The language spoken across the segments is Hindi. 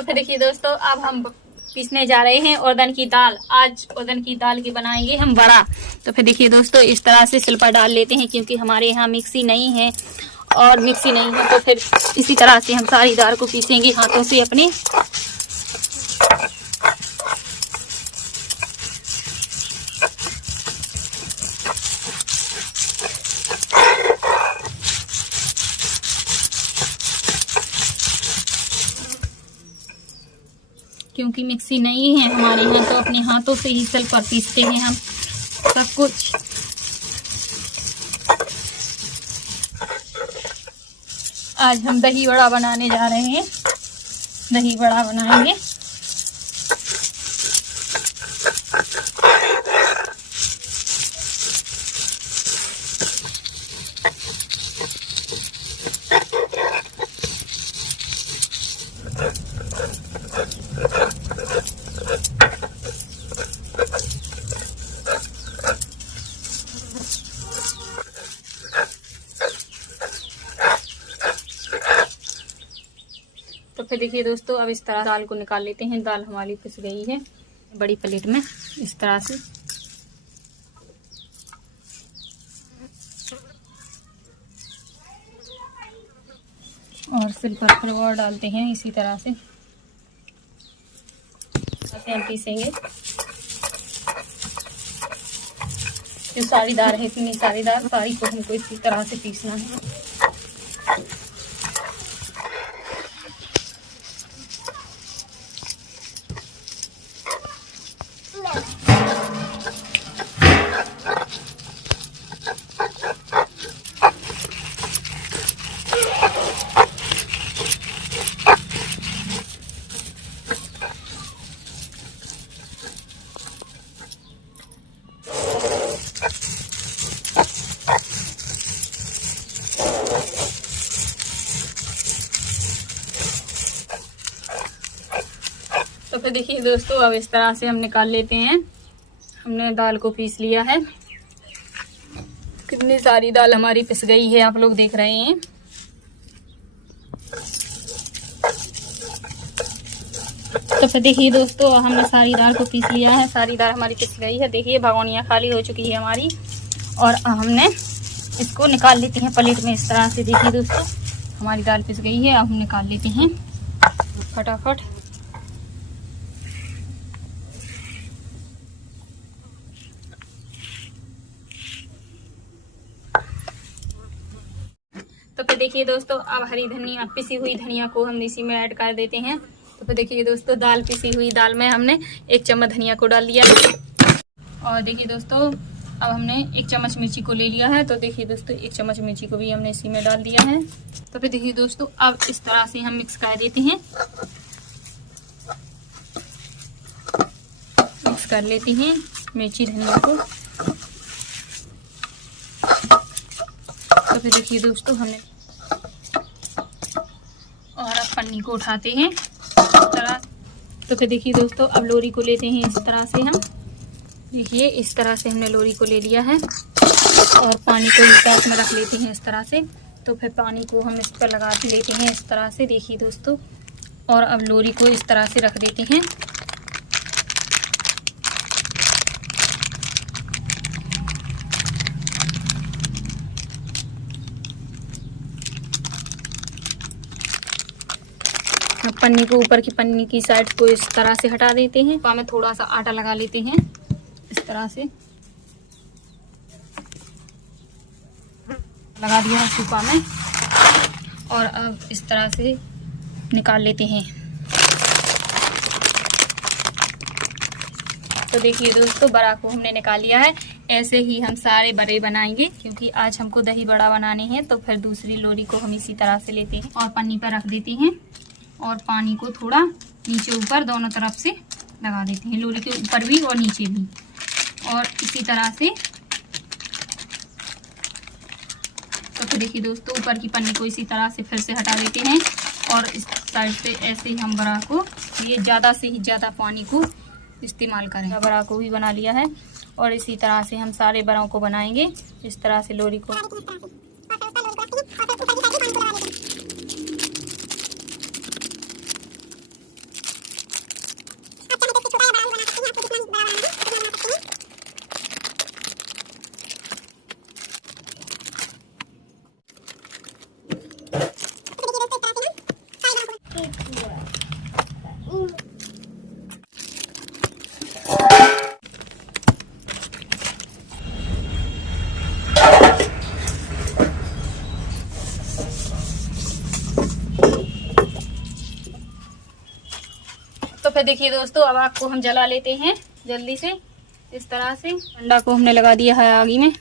तो फिर देखिए दोस्तों, अब हम पीसने जा रहे हैं उड़द की दाल। आज उड़द की दाल की बनाएंगे हम बड़ा। तो फिर देखिए दोस्तों, इस तरह से सिलपा डाल लेते हैं क्योंकि हमारे यहाँ मिक्सी नहीं है और मिक्सी नहीं है तो फिर इसी तरह से हम सारी दाल को पीसेंगे हाथों से अपने। क्योंकि मिक्सी नहीं है हमारे यहाँ तो अपने हाथों से ही सिल पर पीसते हैं हम सब कुछ। आज हम दही बड़ा बनाने जा रहे हैं, दही बड़ा बनाएंगे। तो फिर देखिए दोस्तों, अब इस तरह दाल को निकाल लेते हैं। दाल हमारी पिस गई है बड़ी प्लेट में इस तरह से। और सिल पर फिर और डालते हैं इसी तरह से, ऐसे हम पीसेंगे। जो सारी दाल है, इतनी सारी दाल सारी को हमको इसी तरह से पीसना है। तो फिर देखिए दोस्तों, अब इस तरह से हम निकाल लेते हैं। हमने दाल को पीस लिया है। कितनी सारी दाल हमारी पिस गई है, आप लोग देख रहे हैं। तो फिर देखिए दोस्तों, हमने सारी दाल को पीस लिया है। सारी दाल हमारी पिस गई है। देखिए भगोनियाँ खाली हो चुकी है हमारी। और हमने इसको निकाल लेते हैं प्लेट में इस तरह से। देखिए दोस्तों, हमारी दाल पिस गई है। अब हम निकाल लेते हैं फटाफट। तो फिर देखिए दोस्तों, अब हरी धनिया, पिसी हुई धनिया को हम इसी में ऐड कर देते हैं। तो फिर देखिए दोस्तों, दाल पिसी हुई दाल में हमने 1 चम्मच धनिया को डाल दिया है। और देखिए दोस्तों, अब हमने 1 चम्मच मिर्ची को ले लिया है। तो देखिए दोस्तों, 1 चम्मच मिर्ची को भी हमने इसी में डाल दिया है। तो फिर देखिए दोस्तों, अब इस तरह से हम मिक्स कर देते हैं। मिक्स कर लेते हैं मिर्ची धनिया को। तो फिर देखिए दोस्तों, हमने और अब पन्नी को उठाते हैं इस तरह। तो फिर देखिए दोस्तों, अब लोरी को लेते हैं इस तरह से हम। देखिए इस तरह से हमने लोरी को ले लिया है और पानी को इस साथ में रख लेते हैं इस तरह से। तो फिर पानी को हम इस पर लगा लेते हैं इस तरह से। देखिए दोस्तों, और अब लोरी को इस तरह से रख देते हैं। पन्नी को, ऊपर की पन्नी की साइड को इस तरह से हटा देते हैं। पा में थोड़ा सा आटा लगा लेते हैं इस तरह से। लगा दिया है सूपा में। और अब इस तरह से निकाल लेते हैं। तो देखिए दोस्तों, बड़ा को हमने निकाल लिया है। ऐसे ही हम सारे बड़े बनाएंगे क्योंकि आज हमको दही बड़ा बनाने हैं। तो फिर दूसरी लोरी को हम इसी तरह से लेते हैं और पन्नी पर रख देते हैं और पानी को थोड़ा नीचे ऊपर दोनों तरफ से लगा देते हैं, लोरी के ऊपर भी और नीचे भी। और इसी तरह से। तो फिर देखिए दोस्तों, ऊपर की पन्नी को इसी तरह से फिर से हटा देते हैं और इस साइड से ऐसे ही हम बड़ा को, ये ज़्यादा से ही ज़्यादा पानी को इस्तेमाल करें। बड़ा को भी बना लिया है और इसी तरह से हम सारे बड़ों को बनाएंगे। इस तरह से लोरी को तो फिर देखिए दोस्तों, अब आग को हम जला लेते हैं जल्दी से। इस तरह से अंडा को हमने लगा दिया है आग में।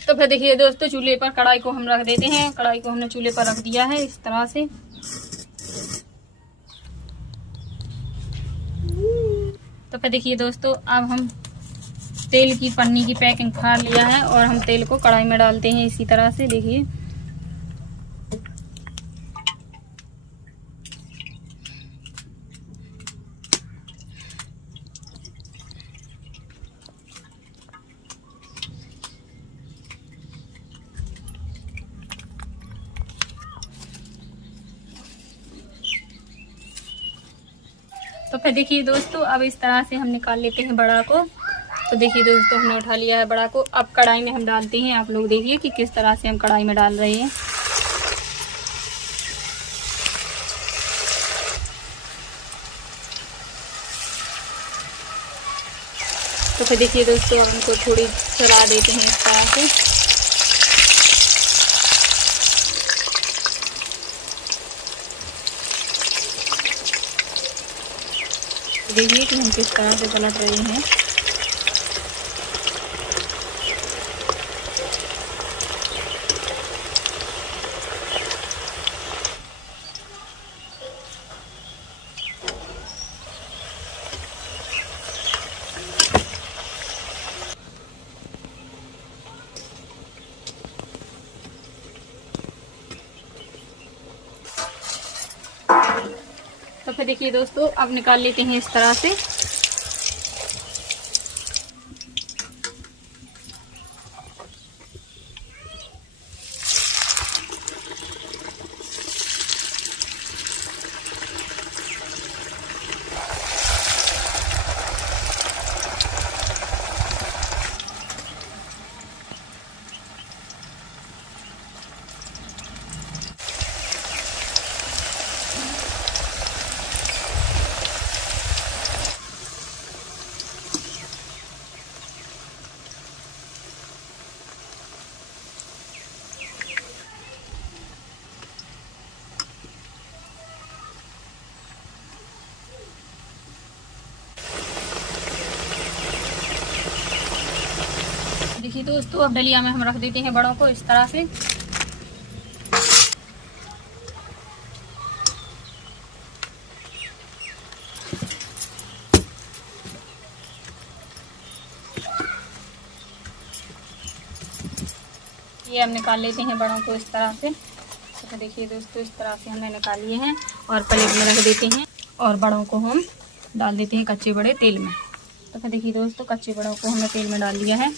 तो फिर देखिए दोस्तों, चूल्हे पर कढ़ाई को हम रख देते हैं। कढ़ाई को हमने चूल्हे पर रख दिया है इस तरह से। तो फिर देखिए दोस्तों, अब हम तेल की पन्नी की पैकिंग फाड़ लिया है और हम तेल को कढ़ाई में डालते हैं इसी तरह से। देखिए तो फिर देखिए दोस्तों, अब इस तरह से हम निकाल लेते हैं बड़ा को। तो देखिए दोस्तों, हमने उठा लिया है बड़ा को। अब कढ़ाई में हम डालते हैं। आप लोग देखिए कि किस तरह से हम कढ़ाई में डाल रहे हैं। तो फिर देखिए दोस्तों, हमको थोड़ी चला देते हैं इस तरह से। देखिए कि हम किस तरह से पलट रहे हैं। तो फिर देखिए दोस्तों, अब निकाल लेते हैं इस तरह से। देखिए दोस्तों, अब डलिया में हम रख देते हैं बड़ों को इस तरह से। ये हम निकाल लेते हैं बड़ों को इस तरह से। तो देखिए दोस्तों, इस तरह से हमने निकाल लिए हैं और प्लेट में रख देते हैं और बड़ों को हम डाल देते हैं कच्चे बड़े तेल में। तो फिर देखिए दोस्तों, कच्चे बड़ों को हमने तेल में डाल दिया है।